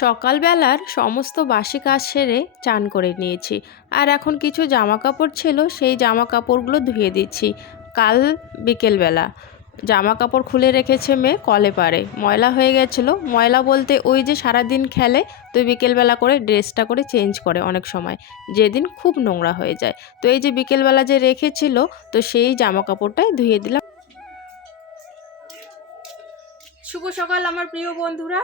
সকালবেলার সমস্ত বাসি কাজ সেরে চান করে নিয়েছি। আর এখন কিছু জামা কাপড় ছিল, সেই জামা কাপড়গুলো ধুয়ে দিচ্ছি। কাল বিকেলবেলা। জামা কাপড় খুলে রেখেছে মেয়ে, কলে পারে ময়লা হয়ে গেছিল। ময়লা বলতে ওই যে সারাদিন খেলে, তো বিকেলবেলা করে ড্রেসটা করে চেঞ্জ করে অনেক সময়। যেদিন খুব নোংরা হয়ে যায়। তো এই যে বিকেলবেলা যে রেখেছিল, তো সেই জামা কাপড়টাই ধুয়ে দিলাম। শুভ সকাল আমার প্রিয় বন্ধুরা।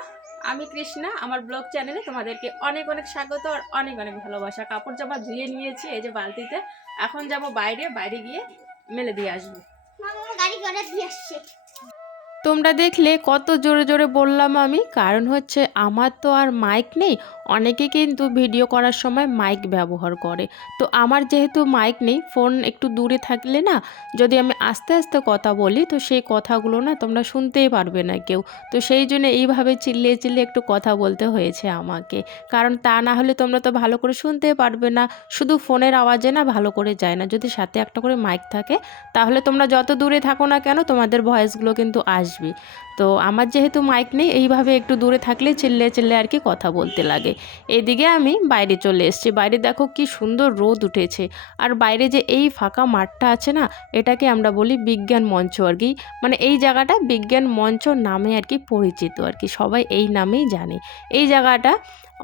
আমি কৃষ্ণা, আমার ব্লগ চ্যানেলে তোমাদেরকে অনেক অনেক স্বাগত আর অনেক অনেক ভালোবাসা। কাপড় জামা ধুয়ে নিয়েছি, এই যে বালতিতে। এখন যাব বাইরে বাইরে গিয়ে মেলে দিয়ে আসব। গাড়ি করে দিয়ে আসছে। তোমরা দেখলে কত জোরে জোরে বললাম আমি। কারণ হচ্ছে আমার তো আর মাইক নেই। অনেকে কিন্তু ভিডিও করার সময় মাইক ব্যবহার করে। তো আমার যেহেতু মাইক নেই ফোন একটু দূরে থাকলে না, যদি আমি আস্তে আস্তে কথা বলি, তো সেই কথাগুলো না তোমরা শুনতেই পারবে না কেউ। তো সেই জন্য এইভাবে চিল্লিয়ে চিল্লিয়ে একটু কথা বলতে হয়েছে আমাকে। কারণ তা না হলে তোমরা তো ভালো করে শুনতেই পারবে না। শুধু ফোনের আওয়াজে না ভালো করে যায় না। যদি সাথে একটা করে মাইক থাকে, তাহলে তোমরা যত দূরে থাকো না কেন, তোমাদের ভয়েসগুলো কিন্তু আসবে। আসবে তো আমার যেহেতু মাইক নেই, এইভাবে একটু দূরে থাকলে চিল্লে চিল্লে আর কি কথা বলতে লাগে। এদিকে আমি বাইরে চলে এসেছি। বাইরে দেখো কি সুন্দর রোদ উঠেছে। আর বাইরে যে এই ফাঁকা মাঠটা আছে না, এটাকে আমরা বলি বিজ্ঞান মঞ্চ আর কি। মানে এই জায়গাটা বিজ্ঞান মঞ্চ নামে আর কি পরিচিত আর কি। সবাই এই নামেই জানে। এই জায়গাটা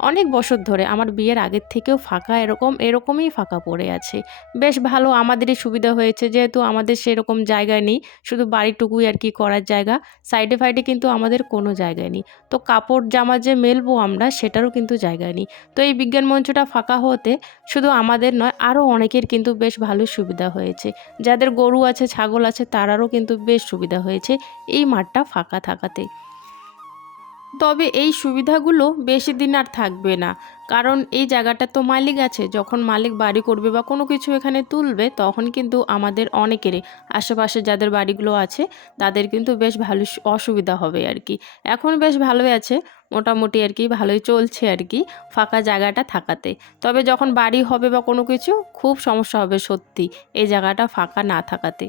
অনেক বছর ধরে আমার বিয়ের আগের থেকেও ফাঁকা, এরকম, এরকমই ফাঁকা পড়ে আছে। বেশ ভালো, আমাদেরই সুবিধা হয়েছে যেহেতু আমাদের সেরকম জায়গা নেই। শুধু বাড়িটুকুই আর কি করার জায়গা। সাইডে ফাইডে কিন্তু আমাদের কোনো জায়গায় নেই। তো কাপড় জামা যে মেলবো আমরা, সেটারও কিন্তু জায়গা নেই। তো এই বিজ্ঞান মঞ্চটা ফাঁকা হতে শুধু আমাদের নয়, আরও অনেকের কিন্তু বেশ ভালো সুবিধা হয়েছে। যাদের গরু আছে, ছাগল আছে, তারারও কিন্তু বেশ সুবিধা হয়েছে এই মাঠটা ফাঁকা থাকাতে। তবে এই সুবিধাগুলো বেশি দিন আর থাকবে না। কারণ এই জায়গাটা তো মালিক আছে, যখন মালিক বাড়ি করবে বা কোনো কিছু এখানে তুলবে, তখন কিন্তু আমাদের অনেকেরই, আশেপাশে যাদের বাড়িগুলো আছে, তাদের কিন্তু বেশ ভালো অসুবিধা হবে আর কি। এখন বেশ ভালোই আছে, মোটামুটি আর কি ভালোই চলছে আর কি, ফাঁকা জায়গাটা থাকাতে। তবে যখন বাড়ি হবে বা কোনো কিছু, খুব সমস্যা হবে সত্যি, এই জায়গাটা ফাঁকা না থাকাতে।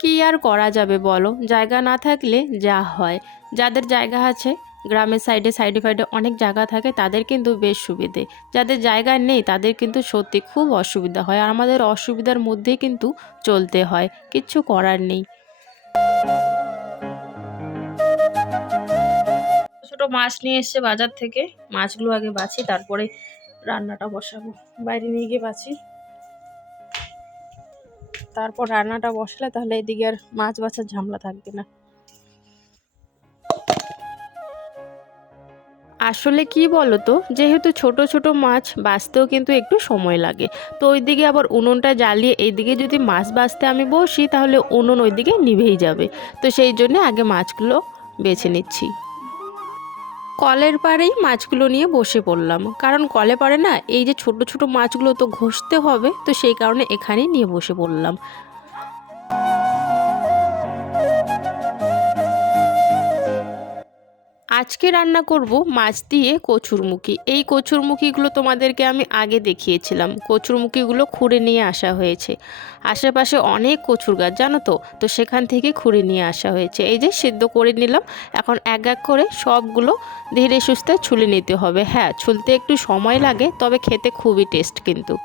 কি আর করা যাবে বলো? জায়গা না থাকলে যা হয়। যাদের জায়গা আছে গ্রামের সাইডে সাইডে ফাইডে অনেক জায়গা থাকে, তাদের কিন্তু বেশ সুবিধে। যাদের জায়গা নেই, তাদের কিন্তু সত্যি খুব অসুবিধা হয় আর আমাদের অসুবিধার মধ্যেই কিন্তু চলতে হয়, কিচ্ছু করার নেই। ছোট মাছ নিয়ে এসছে বাজার থেকে, মাছগুলো আগে বাছি, তারপরে রান্নাটা বসাবো। বাইরে নিয়ে গিয়ে বাছি। তারপর রান্নাটা বসালে তাহলে এদিকে আর মাছ বাছার ঝামেলা থাকবে না। আসলে কি বলো তো যেহেতু ছোট ছোট মাছ বাছতেও কিন্তু একটু সময় লাগে। তো ওইদিকে আবার উনুনটা জ্বালিয়ে এইদিকে যদি মাছ বাছতে আমি বসি, তাহলে উনুন ওইদিকে নিভেই যাবে। তো সেই জন্য আগে মাছগুলো বেছে নিচ্ছি। কলের পাড়েই মাছগুলো নিয়ে বসে পড়লাম। কারণ কলে পাড়ে না এই যে ছোট ছোট মাছগুলো তো ঘষতে হবে, তো সেই কারণে এখানেই নিয়ে বসে পড়লাম। আজকে রান্না করব মাছ দিয়ে কচুরমুখী। এই কচুরমুখীগুলো তোমাদেরকে আমি আগে দেখিয়েছিলাম। কচুরমুখীগুলো খুঁড়ে নিয়ে আসা হয়েছে। আশেপাশে অনেক কচুর গাছ, জানো তো? তো সেখান থেকে খুঁড়ে নিয়ে আসা হয়েছে। এই যে সিদ্ধ করে নিলাম। এখন এক এক করে সবগুলো ধীরে সুস্থে ছুলে নিতে হবে। হ্যাঁ ছুলতে একটু সময় লাগে, তবে খেতে খুবই টেস্ট কিন্তু।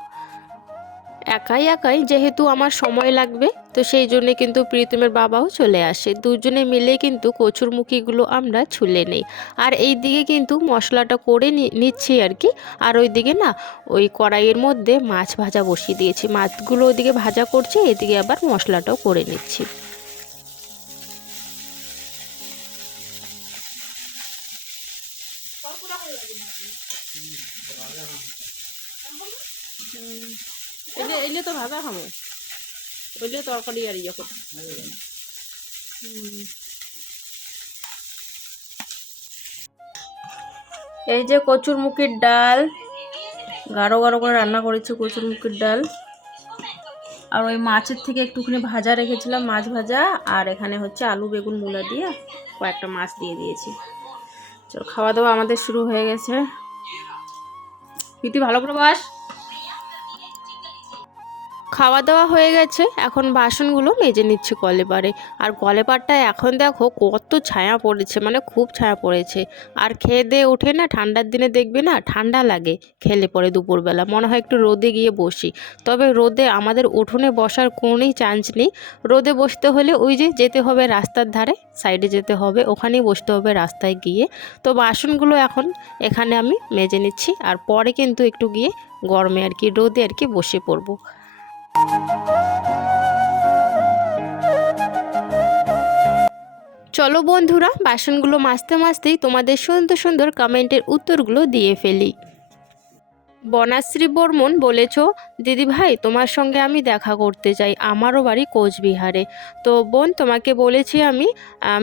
একাই একাই যেহেতু আমার সময় লাগবে তো সেই জন্যে কিন্তু প্রীতমের বাবাও চলে আসে। দুজনে মিলে কিন্তু কচুরমুখীগুলো আমরা ছুলে নেই। আর এই দিকে কিন্তু মশলাটা করে নি- নিচ্ছি আর কি। আর ওই দিকে না ওই কড়াইয়ের মধ্যে মাছ ভাজা বসিয়ে দিয়েছি। মাছগুলো ওইদিকে ভাজা করছে এদিকে আবার মশলাটাও করে নিচ্ছি। এলে এলে তো ভাজা খাব। ওইলে তরকারি আর ইয়ে এই যে কচুর মুখির ডাল, গাঢ় গাঢ় করে রান্না করেছি কচুর মুখির ডাল। আর ওই মাছের থেকে একটুখানি ভাজা রেখেছিলাম, মাছ ভাজা। আর এখানে হচ্ছে আলু, বেগুন, মূলা দিয়ে কয়েকটা মাছ দিয়ে দিয়েছি। চল, খাওয়া দাওয়া আমাদের শুরু হয়ে গেছে। প্রীতি, ভালো করে বাস। খাওয়া দাওয়া হয়ে গেছে, এখন বাসনগুলো মেজে নিচ্ছি কলেপারে আর কলেপারটায় এখন দেখো কত ছায়া পড়েছে মানে খুব ছায়া পড়েছে। আর খেয়ে দিয়ে উঠে না ঠান্ডার দিনে দেখবে না ঠান্ডা লাগে খেলে পরে দুপুরবেলা, মনে হয় একটু রোদে গিয়ে বসি। তবে রোদে আমাদের উঠোনে বসার কোনোই চান্স নেই। রোদে বসতে হলে ওই যে যেতে হবে রাস্তার ধারে সাইডে যেতে হবে, ওখানেই বসতে হবে রাস্তায় গিয়ে। তো বাসনগুলো এখন এখানে আমি মেজে নিচ্ছি, আর পরে কিন্তু একটু গিয়ে গরমে আর কি রোদে আর কি বসে পড়ব। চলো বন্ধুরা, বাসনগুলো মাজতে মাজতেই তোমাদের সুন্দর সুন্দর কমেন্টের উত্তরগুলো দিয়ে ফেলি। বনাশ্রী বর্মন বলেছ, দিদি ভাই, তোমার সঙ্গে আমি দেখা করতে চাই আমারও বাড়ি কোচবিহারে। তো বোন, তোমাকে বলেছি আমি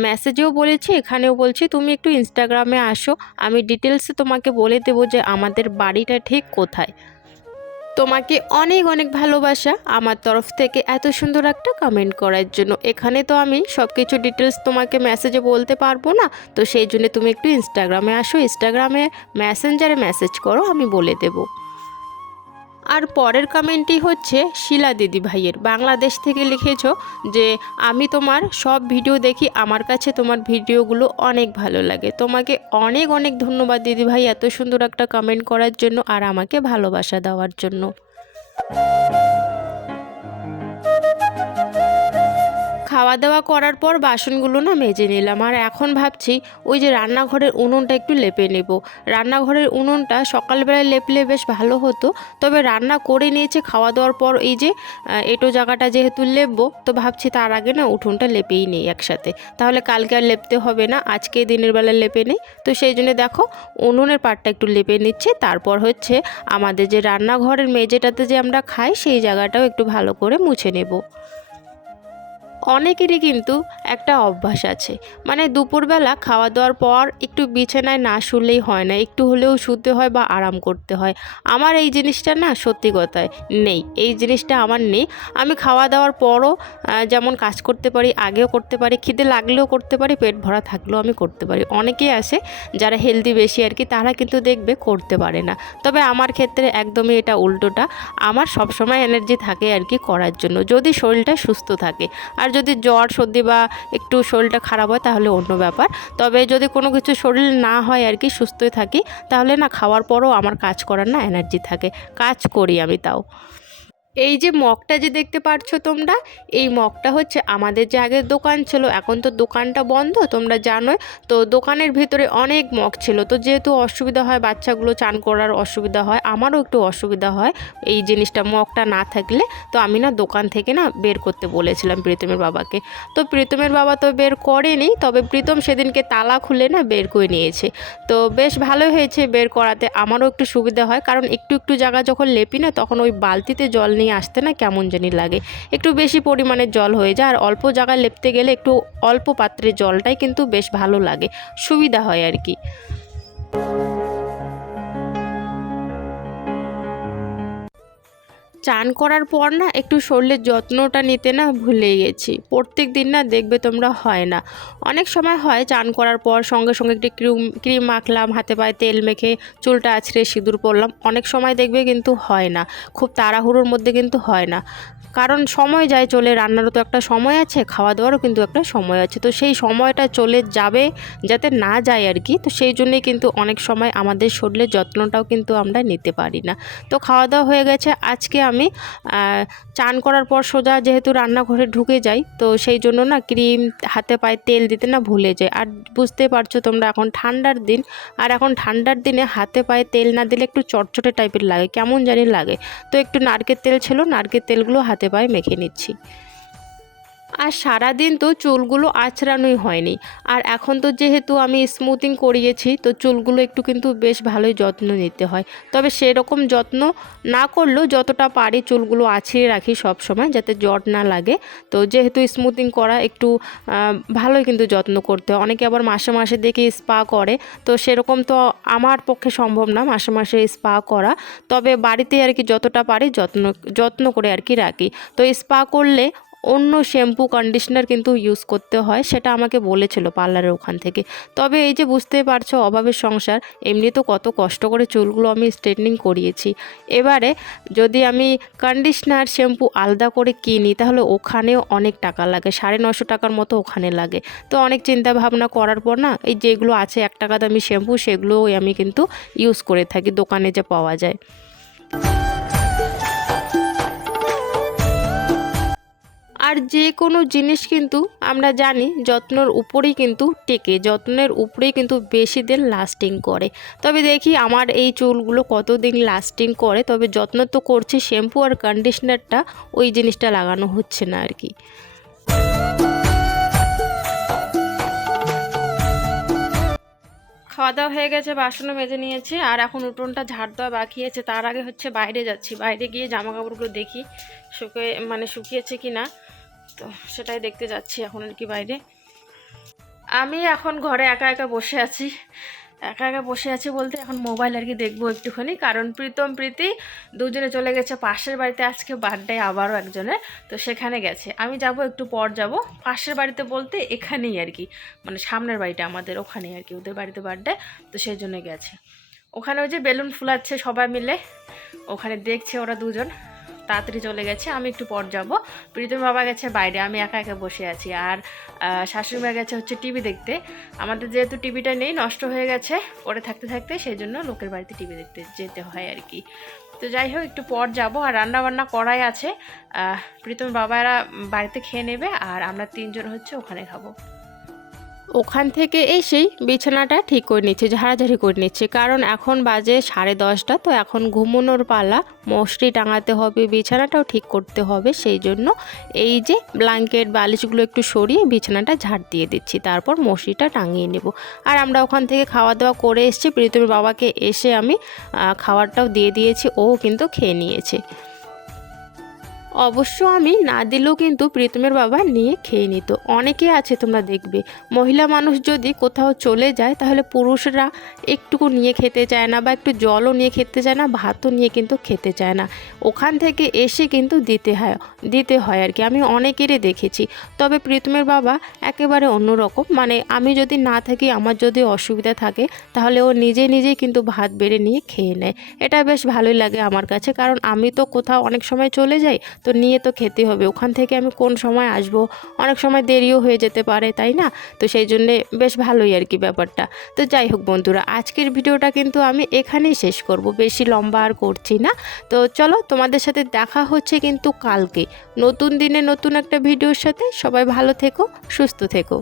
মেসেজেও বলেছি, এখানেও বলছি, তুমি একটু ইনস্টাগ্রামে আসো, আমি ডিটেলসে তোমাকে বলে দেবো যে আমাদের বাড়িটা ঠিক কোথায়। তোমাকে অনেক অনেক ভালোবাসা আমার তরফ থেকে এত সুন্দর একটা কমেন্ট করার জন্য। এখানে তো আমি সব কিছু ডিটেলস তোমাকে মেসেজে বলতে পারব না, তো সেই জন্য তুমি একটু ইনস্টাগ্রামে আসো ইনস্টাগ্রামে মেসেঞ্জারে মেসেজ করো, আমি বলে দেবো। আর পরের কমেন্টটি হচ্ছে শিলা দিদি ভাইয়ের। বাংলাদেশ থেকে লিখেছ যে, আমি তোমার সব ভিডিও দেখি, আমার কাছে তোমার ভিডিওগুলো অনেক ভালো লাগে। তোমাকে অনেক অনেক ধন্যবাদ দিদি ভাই এত সুন্দর একটা কমেন্ট করার জন্য আর আমাকে ভালোবাসা দেওয়ার জন্য। খাওয়া দাওয়া করার পর বাসনগুলো না মেজে নিলাম। আর এখন ভাবছি ওই যে রান্নাঘরের উনুনটা একটু লেপে নেব। রান্নাঘরের উনুনটা সকালবেলায় লেপলে বেশ ভালো হতো। তবে রান্না করে নিয়েছে খাওয়া দাওয়ার পর এই যে এটো জায়গাটা যেহেতু লেপবো, তো ভাবছি তার আগে না উঠোনটা লেপেই নেই একসাথে। তাহলে কালকে আর লেপতে হবে না, আজকে দিনের বেলা লেপে নেই। তো সেই জন্য দেখো, উনুনের পাটটা একটু লেপে নিচ্ছে। তারপর হচ্ছে আমাদের যে রান্নাঘরের মেঝেটাতে যে আমরা খাই, সেই জায়গাটাও একটু ভালো করে মুছে নেব। অনেকেরই কিন্তু একটা অভ্যাস আছে। মানে দুপুরবেলা খাওয়া দাওয়ার পর একটু বিছানায় না শুলেই হয় না, একটু হলেও শুতে হয় বা আরাম করতে হয়। আমার এই জিনিসটা না সত্যি কথায় নেই। এই জিনিসটা আমার নেই। আমি খাওয়া দাওয়ার পরও যেমন কাজ করতে পারি, আগেও করতে পারি, খিদে লাগলেও করতে পারি, পেট ভরা থাকলেও আমি করতে পারি। অনেকেই আছে যারা হেলদি বেশি আর কি, তারা কিন্তু দেখবে করতে পারে না। তবে আমার ক্ষেত্রে একদমই এটা উল্টোটা। আমার সবসময় এনার্জি থাকে আর কি করার জন্য। যদি শরীরটা সুস্থ থাকে। আর যদি জ্বর, সর্দি বা একটু শরীরটা খারাপ হয় তাহলে অন্য ব্যাপার। তবে যদি কোনো কিছু শরীর না হয় আর কি, সুস্থই থাকি, তাহলে না খাওয়ার পরও আমার কাজ করার না এনার্জি থাকে। কাজ করি আমি তাও। এই যে মগটা যে দেখতে পাচ্ছ তোমরা, এই মগটা হচ্ছে আমাদের যে আগের দোকান ছিল, এখন তো দোকানটা বন্ধ, তোমরা জানোই। তো দোকানের ভিতরে অনেক মগ ছিল, তো যেহেতু অসুবিধা হয়, বাচ্চাগুলো চান করার অসুবিধা হয়, আমারও একটু অসুবিধা হয় এই জিনিসটা, মগটা না থাকলে। তো আমি না দোকান থেকে না বের করতে বলেছিলাম প্রীতমের বাবাকে। তো প্রীতমের বাবা তো বের করেনি, তবে প্রীতম সেদিনকে তালা খুলে না বের করে নিয়েছে। তো বেশ ভালো হয়েছে বের করাতে, আমারও একটু সুবিধা হয়, কারণ একটু একটু জায়গা যখন লেপি না, তখন ওই বালতিতে জল নিয়ে আসতে না কেমন জানি লাগে। একটু বেশি পরিমাণে জল হয়ে যায় আর অল্প জায়গায় লেপতে গেলে একটু অল্প পাত্রে জলটাই কিন্তু বেশ ভালো লাগে। সুবিধা হয় আর কি। চান করার পর না একটু শরীরের যত্নটা নিতে না ভুলে গেছি। প্রত্যেক দিন না দেখবে তোমরা হয় না। অনেক সময় হয় চান করার পর সঙ্গে সঙ্গে একটি ক্রিম ক্রিম মাখলাম হাতে পায়ে তেল মেখে চুলটা আছড়ে সিঁদুর পরলাম। অনেক সময় দেখবে কিন্তু হয় না। খুব তাড়াহুড়োর মধ্যে কিন্তু হয় না। কারণ সময় যায় চলে, রান্নারও তো একটা সময় আছে খাওয়া দাওয়ারও কিন্তু একটা সময় আছে। তো সেই সময়টা চলে যাবে যাতে না যায় আর কি। তো সেই জন্যই কিন্তু অনেক সময় আমাদের শরীরের যত্নটাও কিন্তু আমরা নিতে পারি না। তো খাওয়া দাওয়া হয়ে গেছে। আজকে আমি আহ, চান করার পর সোজা যেহেতু রান্নাঘরে ঢুকে যাই তো সেই জন্য না ক্রিম হাতে পায়ে তেল দিতে না ভুলে যায় আর বুঝতে পারছ তোমরা এখন ঠান্ডার দিন আর এখন ঠান্ডার দিনে হাতে পায়ে তেল না দিলে একটু চটচটে টাইপের লাগে কেমন জানি লাগে। তো একটু নারকেল তেল ছিল নারকেল তেলগুলো হাতে পায়ে মেখে নিচ্ছি। আর সারাদিন তো চুলগুলো আঁচড়ানোই হয়নি। আর এখন তো যেহেতু আমি স্মুথিং করিয়েছি, তো চুলগুলো একটু কিন্তু বেশ ভালোই যত্ন নিতে হয়। তবে সেরকম যত্ন না করলেও যতটা পারি চুলগুলো আছড়িয়ে রাখি সব সময় যাতে জট না লাগে। তো যেহেতু স্মুথিং করা একটু ভালোই কিন্তু যত্ন করতে হয়। অনেকে আবার মাসে মাসে দেখে স্পা করে। তো সেরকম তো আমার পক্ষে সম্ভব না মাসে মাসে স্পা করা। তবে বাড়িতে আর কি যতটা পারি যত্ন যত্ন করে আর কি রাখি। তো স্পা করলে অন্য শ্যাম্পু কন্ডিশনার কিন্তু ইউজ করতে হয়, সেটা আমাকে বলেছিল পার্লারের ওখান থেকে। তবে এই যে বুঝতেই পারছ অভাবের সংসার, এমনি তো কত কষ্ট করে চুলগুলো আমি স্ট্রেটনিং করিয়েছি। এবারে যদি আমি কন্ডিশনার শ্যাম্পু আলাদা করে কিনি, তাহলে ওখানেও অনেক টাকা লাগে, সাড়ে নশো টাকার মতো ওখানে লাগে। তো অনেক চিন্তা ভাবনা করার পর না, এই যেগুলো আছে এক টাকা দামি শ্যাম্পু সেগুলোই আমি কিন্তু ইউজ করে থাকি, দোকানে যে পাওয়া যায়। আর যে কোনো জিনিস কিন্তু আমরা জানি যত্নর উপরেই কিন্তু টেকে, যত্নের উপরেই কিন্তু বেশি দিন লাস্টিং করে। তবে দেখি আমার এই চুলগুলো কতদিন লাস্টিং করে, তবে যত্ন তো করছি শ্যাম্পু আর কন্ডিশনারটা ওই জিনিসটা লাগানো হচ্ছে না আর কি। খাওয়া দাওয়া হয়ে গেছে, বাসনও মেজে নিয়েছি, আর এখন উঠোনটা ঝাড় দেওয়া বাকি আছে। তার আগে হচ্ছে বাইরে যাচ্ছি, বাইরে গিয়ে জামা কাপড়গুলো দেখি শুকিয়ে মানে শুকিয়েছে কি না তো সেটাই দেখতে যাচ্ছি এখন আর কি বাইরে। আমি এখন ঘরে একা একা বসে আছি। একা একা বসে আছি বলতে এখন মোবাইল আর কি দেখব একটুখানি। কারণ প্রীতম, প্রীতি দুজনে চলে গেছে পাশের বাড়িতে। আজকে বার্থডে আবারও একজনের। তো সেখানে গেছে। আমি যাব, একটু পর যাব। পাশের বাড়িতে বলতে এখানেই আর কি। মানে সামনের বাড়িটা আমাদের, ওখানেই আর কি। ওদের বাড়িতে বার্থডে তো সেই জন্য গেছে। ওখানে ওই যে বেলুন ফুলাচ্ছে সবাই মিলে। ওখানে দেখছে ওরা দুজন। তাড়াতাড়ি চলে গেছে, আমি একটু পর যাব। প্রীতম বাবা গেছে বাইরে, আমি একা একা বসে আছি। আর শাশুড়ি মা গেছে হচ্ছে টিভি দেখতে। আমাদের যেহেতু টিভিটা নেই, নষ্ট হয়ে গেছে, পরে থাকতে থাকতে সেই জন্য লোকের বাড়িতে টিভি দেখতে যেতে হয় আর কি। তো যাই হোক, একটু পর যাব। আর রান্না বান্না করাই আছে। প্রীতম বাবারা বাড়িতে খেয়ে নেবে, আর আমরা তিনজন হচ্ছে ওখানে খাব। ওখান থেকে এসেই বিছানাটা ঠিক করে নিচ্ছে, ঝাড়াঝাড়ি করে নিচ্ছে। কারণ এখন বাজে সাড়ে দশটা, তো এখন ঘুমোনোর পালা, মশরি টাঙাতে হবে, বিছানাটাও ঠিক করতে হবে। সেই জন্য এই যে ব্ল্যাঙ্কেট, বালিশগুলো একটু সরিয়ে বিছানাটা ঝাড় দিয়ে দিচ্ছি। তারপর মশরিটা টাঙিয়ে নেব। আর আমরা ওখান থেকে খাওয়া দাওয়া করে এসেছি। প্রীতমের বাবাকে এসে আমি খাবারটাও দিয়ে দিয়েছি। ও কিন্তু খেয়ে নিয়েছে। অবশ্য আমি না দিলেও কিন্তু প্রীতমের বাবা নিয়ে খেয়ে নিত। অনেকে আছে তোমরা দেখবে। মহিলা মানুষ যদি কোথাও চলে যায়, তাহলে পুরুষরা একটুকু নিয়ে খেতে চায় না বা একটু জলও নিয়ে খেতে চায় না, ভাতও নিয়ে কিন্তু খেতে চায় না। ওখান থেকে এসে কিন্তু দিতে হয় দিতে হয় আর কি। আমি অনেকেরই দেখেছি। তবে প্রীতমের বাবা একেবারে অন্যরকম। মানে আমি যদি না থাকি, আমার যদি অসুবিধা থাকে, তাহলে ও নিজে নিজেই কিন্তু ভাত বেড়ে নিয়ে খেয়ে নেয়। এটা বেশ ভালোই লাগে আমার কাছে। কারণ আমি তো কোথাও অনেক সময় চলে যাই তো নিয়ে তো খেতে হবে। ওখান থেকে আমি কোন সময় আসব? অনেক সময় দেরিও হয়ে যেতে পারে, তাই না? তো সেই জন্যে বেশ ভালোই আর কি ব্যাপারটা। তো যাই হোক বন্ধুরা, আজকের ভিডিওটা কিন্তু আমি এখানেই শেষ করব। বেশি লম্বা আর করছি না। তো চলো তোমাদের সাথে দেখা হচ্ছে কিন্তু কালকে। নতুন দিনে নতুন একটা ভিডিওর সাথে সবাই ভালো থেকো, সুস্থ থেকো।